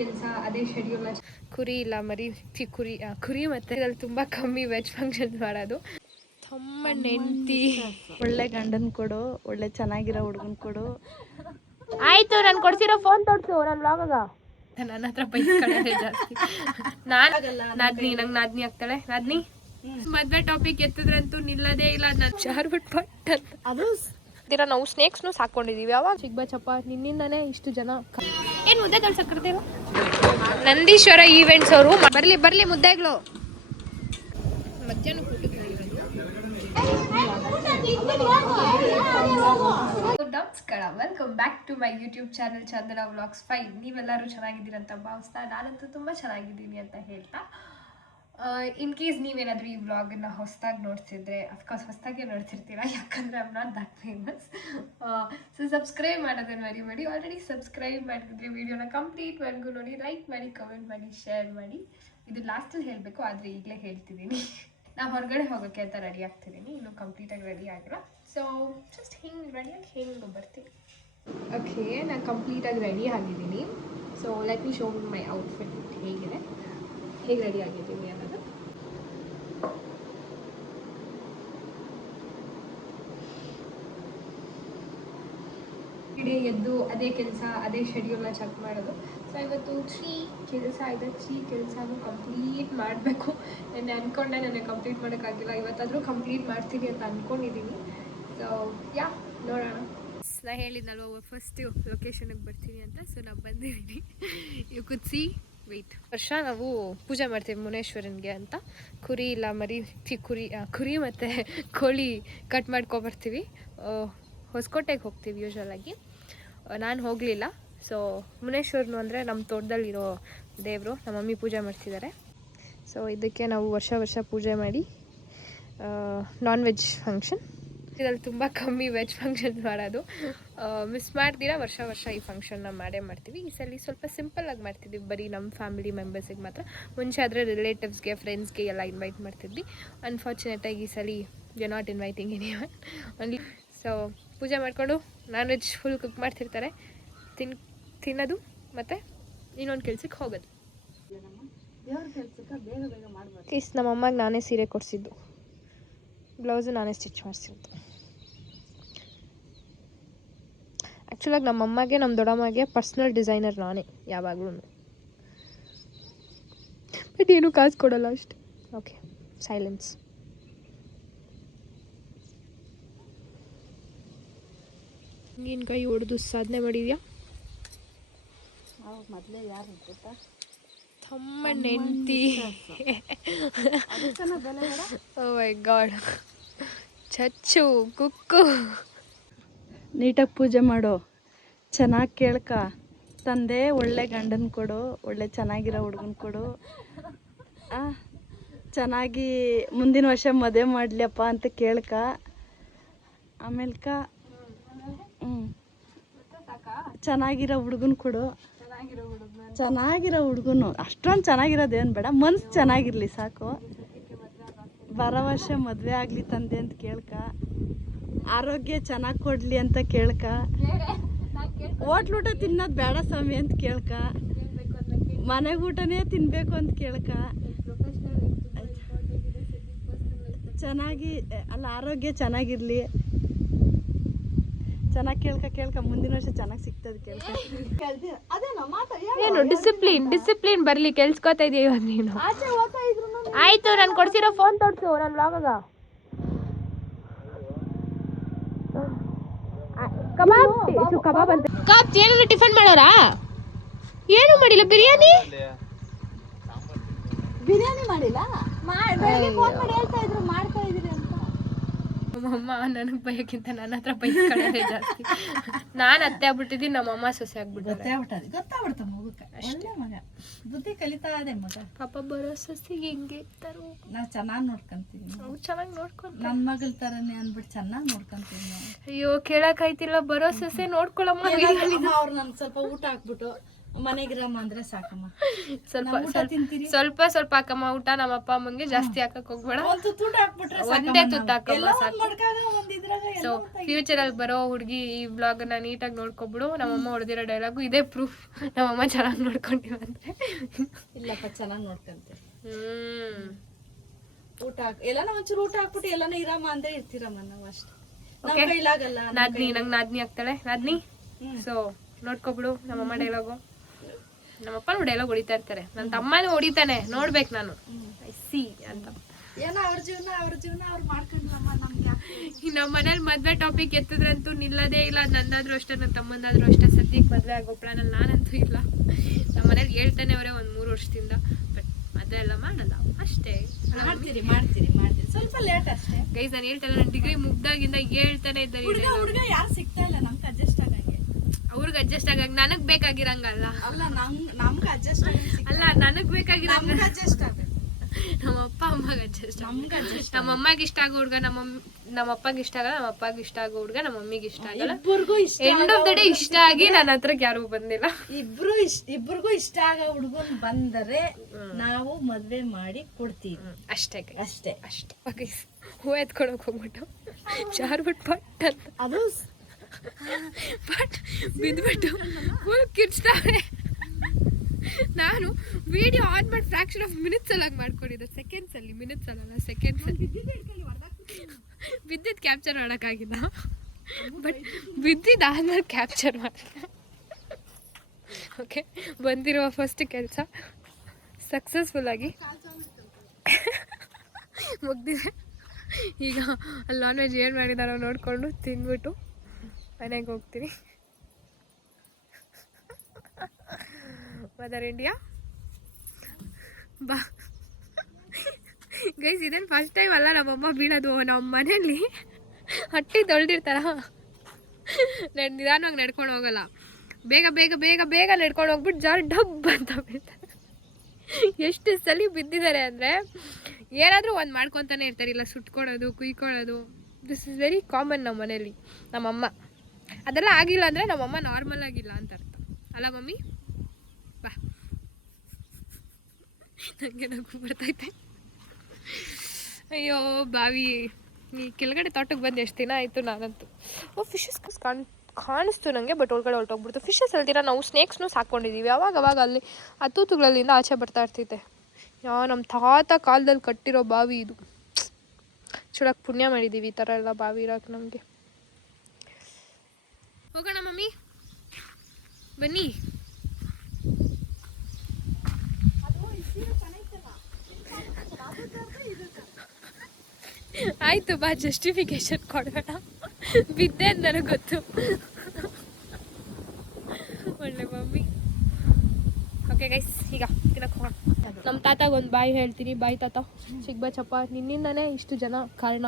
ಕೆಲಸ ಅದೇ ಶೆಡ್ಯೂಲ್. ಕುರಿ ಇಲ್ಲ ಮರಿ ಕುರಿ ಮತ್ತೆ ಇದ್ರಲ್ಲಿ ತುಂಬಾ ಕಮ್ಮಿ ವೆಜ್ ಫಂಕ್ಷನ್ ಮಾಡೋದು. ತಮ್ಮಣ್ಣ ಹೆಂಡತಿ ಒಳ್ಳೆ ಗಂಡನ್ ಕೊಡು, ಒಳ್ಳೆ ಚೆನ್ನಾಗಿರೋ ಹುಡುಗನ್ ಕೊಡು. ಆಯ್ತು, ನಾನು ಕೊಡ್ಸಿರೋ ಫೋನ್ ತೋರ್ಸು ನನ್ನ ವ್ಲಾಗಾಗ. ನನ್ನ ಹತ್ರ ಬೈಸ್ಕೊಳ್ಳೋದೇ ಜಾಸ್ತಿ. ನಾದ್ನಿ ನಂಗೆ ನಾದ್ನಿ ಆಗ್ತಾಳೆ. ನಾದ್ನಿ ಮದ್ವೆ ಟಾಪಿಕ್ ಎತ್ತಿದ್ರಂತೂ ನಿಲ್ಲದೇ ಇಲ್ಲ. ನಾನು ಚಾರ್ಬಿಟ್ ಪಟ್ ಅಂತ ಅದು ನಾವು ಸ್ನೇಕ್ಸ್ನು ಸಾಕೊಂಡಿದೀವಿ. ಯಾವಾಗ ಚಿಕ್ಕಬಚ್ಚಪ್ಪ ನಿನ್ನಿಂದಾನೇ ಇಷ್ಟು ಜನ. ಏನ್ ಮುದ್ದೆ ಕಳ್ಸಕ್ಕಿರ್ತೀರ? ನಂದೀಶ್ವರ ಈವೆಂಟ್ಸ್ ಅವರು ಬರ್ಲಿ ಮುದ್ದೆಗಳು. ಮಧ್ಯಾಹ್ನ ನಮಸ್ಕಾರ, welcome back to my YouTube channel Chandana vlogs 5. ನೀವೆಲ್ಲರೂ ಚೆನ್ನಾಗಿದ್ದೀರಂತ ಭಾವಿಸ್ತಾ ನಾನಂತೂ ತುಂಬ ಚೆನ್ನಾಗಿದ್ದೀನಿ ಅಂತ ಹೇಳ್ತಾ, ಇನ್ ಕೇಸ್ ನೀವೇನಾದರೂ ಈ ವ್ಲಾಗನ್ನು ಹೊಸದಾಗಿ ನೋಡ್ತಿದ್ರೆ, ಅಫ್ಕೋರ್ಸ್ ಹೊಸದಾಗೆ ನೋಡ್ತಿರ್ತೀರ, ಯಾಕಂದರೆ I am not that famous. So subscribe ಮಾಡೋದನ್ನು ಮರಿಬೇಡಿ. ಆಲ್ರೆಡಿ ಸಬ್ಸ್ಕ್ರೈಬ್ ಮಾಡಿದ್ರೆ ವಿಡಿಯೋನ ಕಂಪ್ಲೀಟ್ವರೆಗೂ ನೋಡಿ, ಲೈಕ್ ಮಾಡಿ, ಕಮೆಂಟ್ ಮಾಡಿ, ಶೇರ್ ಮಾಡಿ. ಇದು ಲಾಸ್ಟಲ್ಲಿ ಹೇಳಬೇಕು, ಆದರೆ ಈಗಲೇ ಹೇಳ್ತಿದ್ದೀನಿ. ನಾನು ಹೊರಗಡೆ ಹೋಗೋಕ್ಕೆ ಅಂತ ರೆಡಿ ಆಗ್ತಿದ್ದೀನಿ, ಇನ್ನೂ ಕಂಪ್ಲೀಟಾಗಿ ರೆಡಿ ಆಗಿಲ್ಲ. ಸೊ ಜಸ್ಟ್ ಹಿಂಗೆ ರೆಡಿಯಾಗಿ ಹಿಂಗೆ ಬರ್ತೀನಿ. ಓಕೆ, ನಾನು ಕಂಪ್ಲೀಟಾಗಿ ರೆಡಿ ಆಗಿದ್ದೀನಿ. ಸೊ ಲೆಟ್ ಮಿ ಶೋ ಮೈ ಔಟ್ಫಿಟ್ ಹೇಗಿದೆ, ಹೇಗೆ ರೆಡಿ ಆಗಿದ್ದೀನಿ ಅನ್ನೋದು. ಡೇ ಎದ್ದು ಅದೇ ಕೆಲಸ, ಅದೇ ಶೆಡ್ಯೂಲ್ನ ಚೆಕ್ ಮಾಡೋದು. ಸೊ ಇವತ್ತು 3 ಕೆಲಸ ಇದೆ. 3 ಕೆಲಸನೂ ಕಂಪ್ಲೀಟ್ ಮಾಡಬೇಕು. ನನಗೆ ಕಂಪ್ಲೀಟ್ ಮಾಡೋಕ್ಕಾಗಿಲ್ಲ. ಇವತ್ತಾದರೂ ಕಂಪ್ಲೀಟ್ ಮಾಡ್ತೀನಿ ಅಂತ ಅಂದ್ಕೊಂಡಿದ್ದೀನಿ. ಸೊ ಯಾ ನೋಡೋಣ. ನಾನು ಹೇಳಿದ್ನಲ್ವ ಫಸ್ಟ್ ಲೊಕೇಶನ್ಗೆ ಬರ್ತೀನಿ ಅಂತ. ಸೊ ನಾನು ಬಂದಿದ್ದೀನಿ. You could see. ವೆಯ್ಟ್, ವರ್ಷ ನಾವು ಪೂಜೆ ಮಾಡ್ತೀವಿ ಮುನೇಶ್ವರನಿಗೆ ಅಂತ. ಕುರಿ ಇಲ್ಲ ಮರಿ ಕುರಿ ಮತ್ತು ಕೋಳಿ ಕಟ್ ಮಾಡ್ಕೊಬರ್ತೀವಿ. ಹೊಸಕೋಟೆಗೆ ಹೋಗ್ತೀವಿ ಯೂಶ್ವಲಾಗಿ. ನಾನು ಹೋಗಲಿಲ್ಲ. ಸೊ ಮುನೇಶ್ವರನು ಅಂದರೆ ನಮ್ಮ ತೋಟದಲ್ಲಿರೋ ದೇವರು. ನಮ್ಮ ಮಮ್ಮಿ ಪೂಜೆ ಮಾಡ್ತಿದ್ದಾರೆ. ಸೊ ಇದಕ್ಕೆ ನಾವು ವರ್ಷ ಪೂಜೆ ಮಾಡಿ ನಾನ್ ವೆಜ್ ಫಂಕ್ಷನ್. ಇದರಲ್ಲಿ ತುಂಬ ಕಮ್ಮಿ ವೆಜ್ ಫಂಕ್ಷನ್ ಮಾಡೋದು. ಮಿಸ್ ಮಾಡ್ತೀರಾ, ವರ್ಷ ಈ ಫಂಕ್ಷನ್ನ ಮಾಡ್ತೀವಿ. ಈ ಸಲ ಸ್ವಲ್ಪ ಸಿಂಪಲ್ಲಾಗಿ ಮಾಡ್ತಿದ್ವಿ, ಬರೀ ನಮ್ಮ ಫ್ಯಾಮಿಲಿ ಮೆಂಬರ್ಸಿಗೆ ಮಾತ್ರ. ಮುಂಚೆ ಆದರೆ ರಿಲೇಟಿವ್ಸ್ಗೆ, ಫ್ರೆಂಡ್ಸ್ಗೆ ಎಲ್ಲ ಇನ್ವೈಟ್ ಮಾಡ್ತಿದ್ವಿ. ಅನ್ಫಾರ್ಚುನೇಟಾಗಿ ಈ ಸಲ you not inviting anyone, only. So ಪೂಜೆ ಮಾಡಿಕೊಂಡು ನಾನ್ ವೆಜ್ ಫುಲ್ ಕುಕ್ ಮಾಡ್ತಿರ್ತಾರೆ, ತಿನ್ನೋದು ಮತ್ತು ಇನ್ನೊಂದು ಕೆಲ್ಸಕ್ಕೆ ಹೋಗೋದು. ನಮ್ಮ ಅಮ್ಮಗೆ ನಾನೇ ಸೀರೆ ಕೊಡಿಸಿದ್ದು, ಬ್ಲೌಸು ನಾನೇ ಸ್ಟಿಚ್ ಮಾಡಿಸಿದ್ದು. ಆ್ಯಕ್ಚುಲಾಗಿ ನಮ್ಮ ಅಮ್ಮಗೆ, ನಮ್ಮ ದೊಡ್ಡಮ್ಮಗೆ ಪರ್ಸ್ನಲ್ ಡಿಸೈನರ್ ನಾನೇ ಯಾವಾಗಲೂ. ಬಟ್ ಏನೂ ಕಾಸು ಕೊಡೋಲ್ಲ ಅಷ್ಟೆ. Okay, silence. ನೀನು ಕೈ ಹೊಡೆದು ಸಾಧನೆ ಮಾಡಿದ್ಯಾ? ಮೊದಲೇ ಯಾರು ಗೊತ್ತಾ? ತಮ್ಮಣ್ಣ ಹೆಂಡತಿ. ಓ ಮೈ ಗಾಡ್. ಚಚ್ಚು ಕುಕ್ಕು. ನೀಟಾಗಿ ಪೂಜೆ ಮಾಡು, ಚೆನ್ನಾಗಿ ಕೇಳ್ಕ. ತಂದೆ ಒಳ್ಳೆ ಗಂಡನ್ ಕೊಡು, ಒಳ್ಳೆ ಚೆನ್ನಾಗಿರೋ ಹುಡುಗನ್ ಕೊಡು. ಚೆನ್ನಾಗಿ ಮುಂದಿನ ವರ್ಷ ಮದುವೆ ಮಾಡ್ಲಿಯಪ್ಪ ಅಂತ ಕೇಳ್ಕ. ಆಮೇಲ್ಕ ಚೆನ್ನಾಗಿರೋ ಹುಡುಗನ್ ಕೊಡು. ಚೆನ್ನಾಗಿರೋ ಹುಡುಗನು, ಅಷ್ಟೊಂದು ಚೆನ್ನಾಗಿರೋದೇನು ಬೇಡ, ಮನ್ಸು ಚೆನ್ನಾಗಿರ್ಲಿ ಸಾಕು. ಬರೋ ವರ್ಷ ಮದುವೆ ಆಗಲಿ ತಂದೆ ಅಂತ ಕೇಳ್ಕ. ಆರೋಗ್ಯ ಚೆನ್ನಾಗಿ ಕೊಡಲಿ ಅಂತ ಕೇಳ್ಕ. ಹೋಟ್ಲೂಟ ತಿನ್ನೋದು ಬೇಡ ಸ್ವಾಮಿ ಅಂತ ಕೇಳ್ಕ. ಮನೆಗೆ ಊಟನೇ ತಿನ್ನಬೇಕು ಅಂತ ಕೇಳ್ಕ. ಚೆನ್ನಾಗಿ ಅಲ್ಲ, ಆರೋಗ್ಯ ಚೆನ್ನಾಗಿರಲಿ. ಚೆನ್ನಾಗಿ ಕೇಳ್ಕ. ಮುಂದಿನ ವರ್ಷ ಚೆನ್ನಾಗಿ ಸಿಗ್ತದೆ ಕೇಳ್ಕ. ಏನು ಡಿಸಿಪ್ಲಿನ್ ಬರಲಿ. ಕೆಲ್ಸ್ಕೊತಾ ಇದೆಯಾ ಇವಾಗ ನೀನು? ಆಯ್ತು, ನಾನು ಕೊಡ್ಸಿರೋ ಫೋನ್ ತೋರಿಸು ನನ್ನ ವ್ಲಾಗಾಗ. ಕಬಾಬ್ ಅಂತ ಏನಾದ್ರು ಟಿಫನ್ ಮಾಡೋರಾ? ಏನು ಮಾಡಿಲ್ಲ. ಬಿರಿಯಾನಿ ಮಾಡಿಲ್ಲ. ಬೆಳಗ್ಗೆ ಫೋನ್ ಮಾಡಿ ಹೇಳ್ತಾ ಇದ್ರು ಮಾಡ್ತಾ ಇದೀರಿ ಅಂತ. ನಮ್ಮಮ್ಮ ನನಗೆ ಬೈಯೋಕ್ಕಿಂತ ನನ್ನ ಹತ್ರ ಬೈಸ್ಕೊಳ್ಳೋದೇ ಜಾಸ್ತಿ. ನಾನು ಅತ್ತೆ ಆಗ್ಬಿಟ್ಟಿದ್ದೀನಿ, ನಮ್ಮಮ್ಮ ಸೊಸೆ ಆಗ್ಬಿಟ್ಟಿದ್ದಾರೆ. ಗೊತ್ತಾಗ್ಬಿಡ್ತ ಮಗಕ್ಕೆ. ಅಷ್ಟೇ ಮಗ ಬುದ್ಧಿ ಕಲಿತಾ ಇದೆ ಮಗ. ಪಾಪ ಬರೋ ಸೊಸೆಗೆ ಹೆಂಗೆ ಇರ್ತಾರೋ. ನಾವು ಚೆನ್ನಾಗಿ ನೋಡ್ಕೊಂತೀವಿ. ಅವ್ರು ಚೆನ್ನಾಗಿ ನೋಡ್ಕೊಂಡು ನನ್ನ ಮಗಳ ಥರನೇ ಅಂದ್ಬಿಟ್ಟು ಚೆನ್ನಾಗಿ ನೋಡ್ಕೊಂತೀವಿ ನಾವು. ಅಯ್ಯೋ ಕೇಳಕ್ಕಾಯ್ತಿಲ್ಲ. ಬರೋ ಸೊಸೆ ನೋಡ್ಕೊಳಮ್ಮ. ಅವ್ರು ನನ್ಗೆ ಸ್ವಲ್ಪ ಊಟ ಹಾಕ್ಬಿಟ್ಟು ಮನೆಗಿರಮ್ಮ ಅಂದ್ರೆ ಸಾಕಮ್ಮ. ಸ್ವಲ್ಪ ನಾವು ಊಟ ತಿಂತೀರಿ. ಸ್ವಲ್ಪ ಸ್ವಲ್ಪ ಹಾಕಮ್ಮ ಊಟ. ನಮ್ಮ ಅಪ್ಪ ಅಮ್ಮಂಗೆ ಜಾಸ್ತಿ ಹಾಕಕ್ ಹೋಗ್ಬೇಡ. ಒಂದ್ ತುತ್ತು ಊಟ ಹಾಕ್ಬಿಟ್ರೆ ಒಂದೇ ತುತ್ತು ಹಾಕಮ್ಮ ಎಲ್ಲ ಸಾಕು. ಮಡ್ಕಾಗ ಒಂದ್ ಇದ್ರಾಗ ಸೊ ಫ್ಯೂಚರ್ ಅಲ್ಲಿ ಬರೋ ಹುಡುಗಿ ಈ ಬ್ಲಾಗ್ ನ ನೀಟಾಗಿ ನೋಡ್ಕೊಬಿಡು. ನಮ್ಮಮ್ಮ ಹೊಡೆದಿರೋ ಡೈಲಾಗು ಇದೇ ಪ್ರೂಫ್. ನಮ್ಮಮ್ಮ ಚೆನ್ನಾಗಿ ನೋಡ್ಕೊಂಡಿವಂದ್ರೆ. ಇಲ್ಲಪ್ಪ ಚೆನ್ನಾಗಿ ನೋಡ್ಕಂತೆ. ಊಟ ಎಲ್ಲಾನ ಒಂಚೂರು ಊಟ ಹಾಕ್ಬಿಟ್ಟು ಎಲ್ಲಾನ ಇರಮ್ಮ ಅಂದ್ರೆ ಇರ್ತೀರಮ್ಮ ನಾವು ಅಷ್ಟೇ. ನಮ್ ಕೈಲಾಗಲ್ಲ. ನಾದ್ನಿ ನಂಗೆ ನಾದ್ನಿ ಆಗ್ತಾಳೆ ನಾದ್ನಿ. ಸೊ ನೋಡ್ಕೊಬಿಡು ನಮ್ಮಮ್ಮ ಡೈಲಾಗು. ನಮ್ಮಪ್ಪನೂ ಡೈಲಾಗ್ ಹೊಡಿತಾ ಇರ್ತಾರೆ, ನನ್ನ ತಮ್ಮನೂ ಹೊಡಿತಾನೆ, ನೋಡ್ಬೇಕು ನಾನು ಸಿ ಅಂತ. ಏನೋ ಅವ್ರ ಜೀವನ ಅವ್ರು ಮಾಡ್ಕೊಂಡ್ರಮ್ಮ. ನಮ್ಗೆ ನಮ್ಮ ಮನೇಲಿ ಮದ್ವೆ ಟಾಪಿಕ್ ಎತ್ತಿದ್ರಂತೂ ನಿಲ್ಲದೇ ಇಲ್ಲ. ನಂದಾದ್ರೂ ಅಷ್ಟೇ, ನನ್ನ ತಮ್ಮಂದಾದ್ರೂ ಅಷ್ಟೇ. ಸದ್ಯಕ್ಕೆ ಮದ್ವೆ ಆಗೋ ಪ್ಲಾನಲ್ಲಿ ನಾನಂತೂ ಇಲ್ಲ. ನಮ್ಮ ಮನೇಲಿ ಹೇಳ್ತಾನೆ ಅವರೇ ಒಂದು 3 ವರ್ಷದಿಂದ. ಬಟ್ ಮದ್ವೆ ಎಲ್ಲ ಮಾಡಲ್ಲ ಅಷ್ಟೇ. ಮಾಡ್ತೀರಿ ಸ್ವಲ್ಪ ಲೇಟ್ ಅಷ್ಟೇ. ಗೈಸ್ ನಾನು ಹೇಳ್ತಾನೆ, ನನ್ನ ಡಿಗ್ರಿ ಮುಗ್ದಾಗಿಂದ ಹೇಳ್ತಾನೆ ಇದ್ದಾರೆ. ಹುಡುಗ ಯಾರು ಸಿಗ್ತಾ ಇಲ್ಲ ನಮ್ಗೆ ಅಡ್ಜಸ್ಟ್ ಆಗಂಗೆ. ಅವ್ರಿಗೆ ಅಡ್ಜಸ್ಟ್ ಆಗ ನನಗ್ ಬೇಕಾಗಿರಂಗಲ್ಲ. ಅಲ್ಲ ನಮ್ಗೆ ಅಡ್ಜಸ್ಟ್ ಅಲ್ಲ, ನನಗ್ ಬೇಕಾಗಿರಂಗ ಅಡ್ಜಸ್ಟ್ ಆಗ. ನಮ್ಮ ಅಪ್ಪ ಅಮ್ಮಗೆ ಅಡ್ಜಸ್ಟ್. ನಮ್ಮ ಅಮ್ಮಗೆ ಇಷ್ಟ ಆಗೋ ಹುಡ್ಗ ನಮ್ಮ ಅಪ್ಪಗೆ ಇಷ್ಟ ಆಗಲ್ಲ, ನಮ್ಮ ಅಪ್ಪಗೆ ಇಷ್ಟ ಆಗೋ ಹುಡ್ಗ ನಮ್ಮ ಮಮ್ಮಿಗೆ ಇಷ್ಟ ಆಗಲ್ಲ. ಎಂಡ್ ಆಫ್ ದ ಡೇ ಇಷ್ಟ ಆಗಿ ನನ್ನ ಹತ್ರಕ್ಕೆ ಯಾರು ಬಂದಿಲ್ಲ. ಇಬ್ರಿಗೂ ಇಷ್ಟ ಆಗೋ ಹುಡ್ಗನ್ ಬಂದರೆ ನಾವು ಮದ್ವೆ ಮಾಡಿ ಕೊಡ್ತೀವಿ ಅಷ್ಟೇ ಅಷ್ಟೇ. ಹೂ ಎತ್ಕೊಳಕ್ ಹೋಗ್ಬಿಟ್ಟು ಜಾರ್ಬಿಟ್ಟು ಪಟ್ ಅಂತ ಅದು ಬಟ್ ಬಿದ್ಬಿಟ್ಟು ಫುಲ್ ಕಿರ್ಚ್ತಾರೆ. ನಾನು ವಿಡಿಯೋ ಆನ್ ಮಾಡಿ ಫ್ರಾಕ್ಷನ್ ಆಫ್ ಮಿನಿಟ್ಸ್ ಅಲ್ಲಿ ಮಾಡ್ಕೊಂಡಿದ್ದೆ. ಸೆಕೆಂಡ್ಸ್ ಅಲ್ಲಿ, ಮಿನಿಟ್ಸ್ ಅಲ್ಲ, ಸೆಕೆಂಡ್ಸ್ ಅಲ್ಲಿ. ಬಿದ್ದಿದ್ದು ಕ್ಯಾಪ್ಚರ್ ಮಾಡೋಕ್ಕಾಗಿಲ್ಲ, ಬಟ್ ಬಿದ್ದಿದ್ದಾದ್ಮೇಲೆ ಕ್ಯಾಪ್ಚರ್ ಮಾಡ್ತೀನಿ. ಓಕೆ, ಬಂದಿರುವ ಫಸ್ಟ್ ಕೆಲಸ ಸಕ್ಸಸ್ಫುಲ್ ಆಗಿ ಮುಗ್ದಿದೆ. ಈಗ ಅಲ್ಲಿ ನಾನ್ ವೆಜ್ ಏನು ಮಾಡಿದಾರೋ ನೋಡಿಕೊಂಡು ತಿಂದ್ಬಿಟ್ಟು ಮನೆಗೆ ಹೋಗ್ತೀನಿ. ಮದರ್ ಇಂಡಿಯಾ ಬಾ ಗೈಸ್. ಇದೇನು ಫಸ್ಟ್ ಟೈಮ್ ಅಲ್ಲ ನಮ್ಮಮ್ಮ ಬೀಳೋದು. ನಮ್ಮ ಮನೇಲಿ ಹಟ್ಟಿ ತೊಳೆದಿರ್ತಾರ, ನಿಧಾನವಾಗಿ ನಡ್ಕೊಂಡು ಹೋಗಲ್ಲ. ಬೇಗ ಬೇಗ ಬೇಗ ಬೇಗ ನಡ್ಕೊಂಡು ಹೋಗ್ಬಿಟ್ಟು ಜಾರ್ ಡಬ್ ಅಂತ ಬೀಳ್ತಾರೆ. ಎಷ್ಟು ಸಲ ಬಿದ್ದಿದ್ದಾರೆ ಅಂದರೆ ಏನಾದರೂ ಒಂದು ಮಾಡ್ಕೊತಾನೆ ಇರ್ತಾರೆ. ಇಲ್ಲ ಸುಟ್ಕೊಳ್ಳೋದು, ಕುಯ್ಕೊಳ್ಳೋದು. ದಿಸ್ ಇಸ್ ವೆರಿ ಕಾಮನ್ ನಮ್ಮ ಮನೇಲಿ. ನಮ್ಮಮ್ಮ ಅದೆಲ್ಲ ಆಗಿಲ್ಲ ಅಂದರೆ ನಮ್ಮಮ್ಮ ನಾರ್ಮಲ್ ಆಗಿಲ್ಲ ಅಂತ ಅರ್ಥ ಅಲ್ಲ ಮಮ್ಮಿ? ಬಾ, ನನಗೆ ನಗು ಬರ್ತೈತೆ. ಅಯ್ಯೋ ಬಾವಿ, ಈ ಕೆಳಗಡೆ ತೋಟಕ್ಕೆ ಬಂದು ಎಷ್ಟು ದಿನ ಆಯಿತು ನಾನಂತೂ. ಫಿಶಸ್ ಕಾಣಿಸ್ತು ನನಗೆ, ಬಟ್ ಒಳಗಡೆ ಹೊರಟೋಗ್ಬಿಡ್ತು. ಫಿಶಸ್ ಅಲ್ದಿರ ನಾವು ಸ್ನೇಕ್ಸ್ನೂ ಸಾಕ್ಕೊಂಡಿದ್ದೀವಿ. ಅವಾಗ ಅಲ್ಲಿ ಆ ತೂತುಗಳಲ್ಲಿಂದ ಆಚೆ ಬರ್ತಾ ಇರ್ತಿದ್ದೆ. ನಮ್ಮ ತಾತ ಕಾಲದಲ್ಲಿ ಕಟ್ಟಿರೋ ಬಾವಿ ಇದು. ಚೂಡಕ್ಕೆ ಪುಣ್ಯ ಮಾಡಿದ್ದೀವಿ ಈ ಥರ ಎಲ್ಲ ಬಾವಿ ಇರೋಕೆ ನಮಗೆ. ಹೋಗೋಣ ಮಮ್ಮಿ, ಬನ್ನಿ. ಆಯಿತು ಬಾ, ಜಸ್ಟಿಫಿಕೇಶನ್ ಕೊಡಬೇಡ. ಬಿದ್ದೆ ಅಂತ ನನಗೆ ಗೊತ್ತು. ಒಳ್ಳೆ ಮಮ್ಮಿ. ಓಕೆ ಗೈಸ್, ಈಗ ತಿನ್ನಕ್ಕೆ ಹೋಗೋಣ. ನಮ್ಮ ತಾತಾಗೊಂದು ಬಾಯ್ ಹೇಳ್ತೀನಿ. ಬಾಯ್ ತಾತ, ಚಿಕ್ಕಬಚ್ಚಪ್ಪ, ನಿನ್ನಿಂದನೇ ಇಷ್ಟು ಜನ ಕಾರಣ.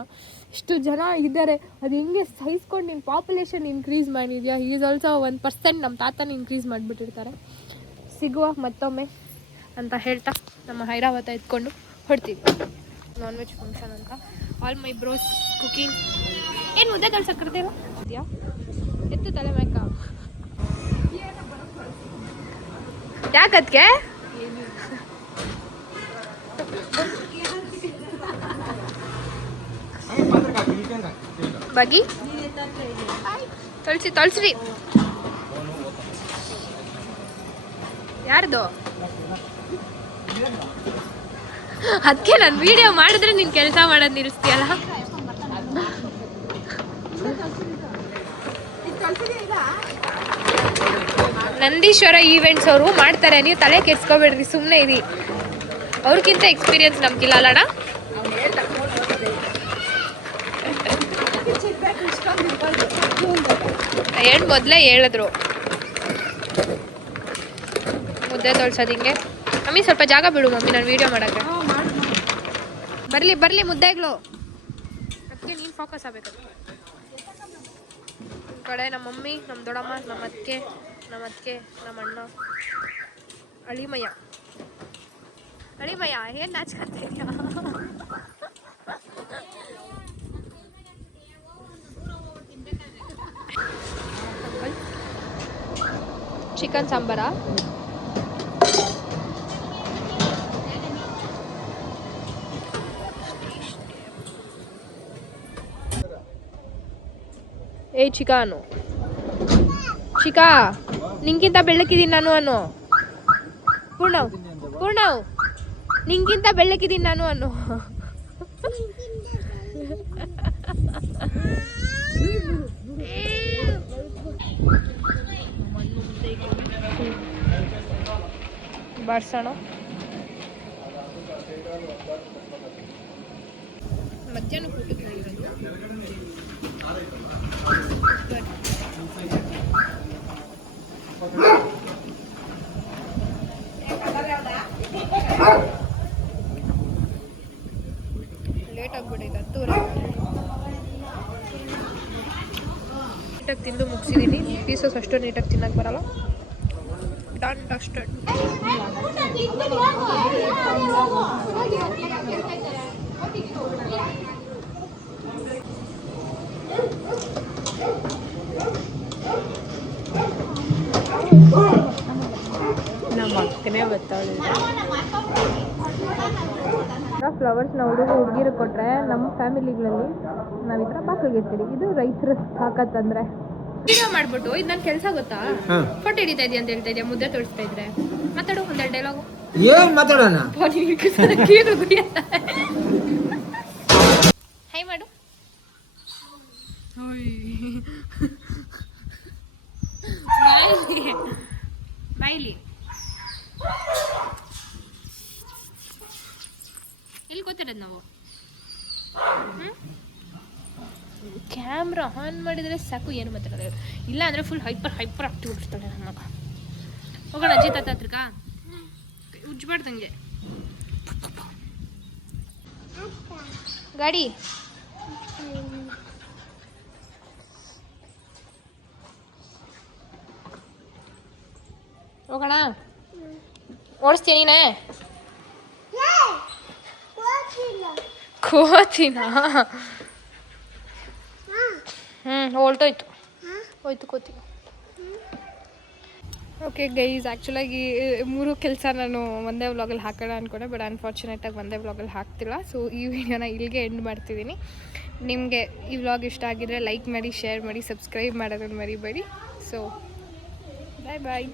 ಇಷ್ಟು ಜನ ಇದ್ದಾರೆ, ಅದು ಹೆಂಗೆ ಸಹಿಸ್ಕೊಂಡು ನಿನ್ನ ಪಾಪ್ಯುಲೇಷನ್ ಇನ್ಕ್ರೀಸ್ ಮಾಡಿದ್ಯಾ. ಈಸ್ ಆಲ್ಸೋ 1% ನಮ್ಮ ತಾತನ ಇನ್ಕ್ರೀಸ್ ಮಾಡಿಬಿಟ್ಟಿರ್ತಾರೆ. ಸಿಗುವ ಮತ್ತೊಮ್ಮೆ ಅಂತ ಹೇಳ್ತಾ ನಮ್ಮ ಹೈರಾವತ ಎತ್ಕೊಂಡು ಹೊಡ್ತೀವಿ. ನಾನ್ ವೆಜ್ ಫಂಕ್ಷನ್ ಅಂತ. All my bros cooking. ಏನು ಮುದ್ದೆ ಕಳ್ಸಕ್ಕಿರ್ತೀರ ಇದೆಯಾ? ಎತ್ತು ತಲೆ ಮ್ಯಾಕ ಯಾಕದ್ಕೆ? ಬಗ್ಗಿ ತೊಳ್ಸ್ರಿ. ಯಾರ್ದು? ಅದಕ್ಕೆ ನಾನು ವಿಡಿಯೋ ಮಾಡಿದ್ರೆ ನೀನು ಕೆಲಸ ಮಾಡೋದು ನಿಲ್ಲಿಸ್ತೀಯಲ್ಲ. ನಂದೀಶ್ವರ ಈವೆಂಟ್ಸ್ ಅವರು ಮಾಡ್ತಾರೆ, ನೀವು ತಲೆ ಕೆಡ್ಸ್ಕೊಬೇಡ್ರಿ, ಸುಮ್ಮನೆ ಇರಿ. ಅವ್ರಿಗಿಂತ ಎಕ್ಸ್ಪೀರಿಯನ್ಸ್ ನಮ್ಗಿಲ್ಲ ಅಲ್ಲಣ್ಣ. ಏನು ಮೊದಲೇ ಹೇಳಿದ್ರು ಮುದ್ದೆ ತೊಳ್ಸೋದು ಹಿಂಗೆ. ಮಮ್ಮಿ ಸ್ವಲ್ಪ ಜಾಗ ಬಿಡು ಮಮ್ಮಿ, ನಾನು ವೀಡಿಯೋ ಮಾಡೋಕ್ಕೆ. ಬರಲಿ ಮುದ್ದೆಗಳು, ಅದಕ್ಕೆ ನೀನು ಫೋಕಸ್ ಆಗಬೇಕು. ಈ ಕಡೆ ನಮ್ಮ ಮಮ್ಮಿ, ನಮ್ಮ ದೊಡ್ಡಮ್ಮ, ನಮ್ಮ ಅತ್ತಿಗೆ, ನಮ್ಮ ಅಣ್ಣ, ಅಳಿಮಯ್ಯ. ಏನು ನಾಚ್ಕೊತ ಇದೆಯಾ? ಚಿಕನ್ ಸಾಂಬಾರಾ? ಏ ಚಿಕಾನು ಚಿಕಾ ನಿಂಗಿಂತ ಬೆಳ್ಳಕ್ಕಿದ್ದೀನಿ ನಾನು ಅನ್ನು ಪೂರ್ಣವ್ ನಿಂಗಿಂತ ಬೆಳ್ಳಕ್ಕಿದ್ದೀನಿ ನಾನು ಅನ್ನು ಬಾರ್ಸೋಣ ಮಧ್ಯಾಹ್ನ ಊಟಕ್ಕೆ ಹೇಳಿರೋದು ಲೇಟ್ ಆಗ್ಬಿಟ್ಟೈತೆ 10:30 ನೀಟಾಗಿ ತಿಂದು ಮುಗಿಸಿದ್ದೀನಿ ಪೀಸಸ್ ಅಷ್ಟು ನೀಟಾಗಿ ತಿನ್ನಕ್ಕೆ ಬರಲ್ಲ ಡನ್ ಡಸ್ಟೆಡ್ ನಮ್ಮ ಅಕ್ಕನೇ ಬರ್ತಾಳೆ ಫ್ಲವರ್ಸ್ನ ಹುಡುಗಿರು ಕೊಟ್ಟರೆ ನಮ್ಮ ಫ್ಯಾಮಿಲಿಗಳಲ್ಲಿ ನಾವು ಈ ಥರ ಬಾಕಲಿಗೆ ಇರ್ತೀವಿ ಇದು ರೈತರ ತಾಕತ್ತಂದ್ರೆ ವಿಡಿಯೋ ಮಾಡ್ಬಿಟ್ಟು ಇದು ನನ್ನ ಕೆಲಸ ಗೊತ್ತಾ ಫೋಟೋ ಹಿಡಿತಾ ಇದೆಯಾ ಅಂತ ಹೇಳ್ತಾ ಇದೆಯಾ ಮುದ್ದೆ ತೋರಿಸ್ತಾ ಇದ್ರೆ ಮಾತಾಡು ಒಂದೆರಡು ಡೈಲಾಗು ಏನ್ ಮಾತಾಡೋಣ ಹೈ ಮಾಡು ಬಾಯ್ಲಿ ಎಲ್ಲಿ ಕೂತಿರೋದು ನಾವು ಕ್ಯಾಮ್ರಾ ಆನ್ ಮಾಡಿದರೆ ಸಾಕು ಏನು ಮಾತಾಡೋದು ಇಲ್ಲ ಅಂದರೆ ಫುಲ್ ಹೈಪರ್ ಆಕ್ಟಿವ್ ಇರ್ತಾಳೆ ನನ್ನ ಮಗ ಹೋಗೋಣ ಅಜ್ಜಿ ತಾತ ಹತ್ರಕ್ಕ ಉಜ್ಬಾರ್ದಂಗೆ ಗಾಡಿ ಹೋಗೋಣ ಓಡಿಸ್ತೀಯ ನೀನೇ ಕೋತಿನಾ ಹೊಲ್ಟೋಯ್ತು ಹೋಯ್ತು ಕೋತಿ ಓಕೆ ಗೈಸ್ ಆ್ಯಕ್ಚುಲಾಗಿ 3 ಕೆಲಸ ನಾನು ಒಂದೇ ವ್ಲಾಗಲ್ಲಿ ಹಾಕೋಣ ಅಂದ್ಕೊಂಡೆ ಬಟ್ ಅನ್ಫಾರ್ಚುನೇಟಾಗಿ ಒಂದೇ ವ್ಲಾಗಲ್ಲಿ ಹಾಕ್ತಿಲ್ಲ ಸೊ ಈ ವಿಡಿಯೋನ ಇಲ್ಲಿಗೆ ಎಂಡ್ ಮಾಡ್ತಿದ್ದೀನಿ ನಿಮಗೆ ಈ ವ್ಲಾಗ್ ಇಷ್ಟ ಆಗಿದ್ರೆ ಲೈಕ್ ಮಾಡಿ ಶೇರ್ ಮಾಡಿ ಸಬ್ಸ್ಕ್ರೈಬ್ ಮಾಡೋದನ್ನು ಮರಿಬೇಡಿ ಸೊ ಬಾಯ್ ಬಾಯ್